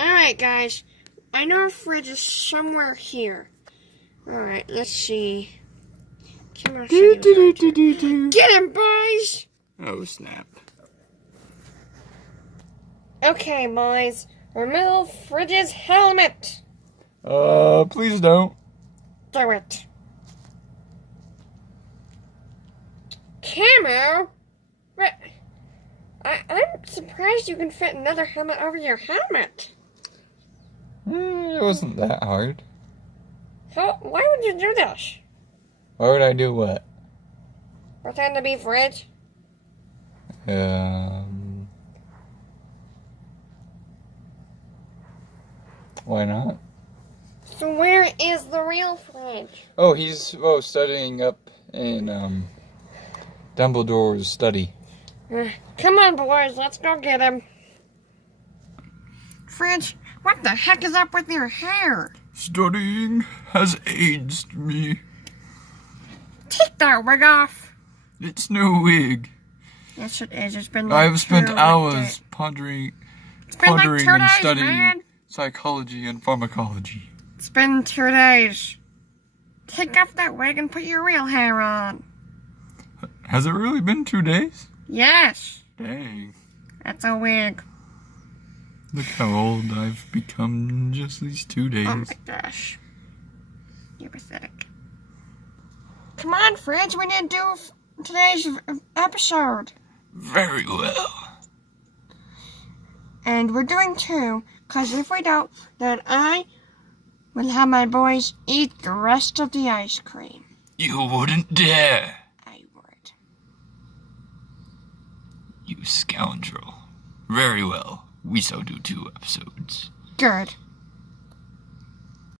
Alright, guys. I know our fridge is somewhere here. Alright, let's see. Get him, boys! Oh, snap. Okay, boys. Remove Fridge's helmet. Please don't. Do it. Camo? What? I'm surprised you can fit another helmet over your helmet. It wasn't that hard. Why would you do this? Why would I do what? Pretend to be Fridge? Why not? So where is the real Fridge? Oh, he's, studying up in, Dumbledore's study. Come on, boys, let's go get him. Fridge, what the heck is up with your hair? Studying has aged me. Take that wig off. It's no wig. Yes, it is. It's been like I've spent 2 hours days. pondering It's been like 2 and days, studying man. psychology and pharmacology. It's been 2 days. Take off that wig and put your real hair on. Has it really been 2 days? Yes, Dang. that's a wig. Look how old I've become in just these 2 days. Oh my gosh. You're pathetic. Come on, Fridge, we need to do today's episode. Very well. And we're doing 2, because if we don't, then I will have my boys eat the rest of the ice cream. You wouldn't dare. I would. You scoundrel. Very well. We shall do 2 episodes. Good.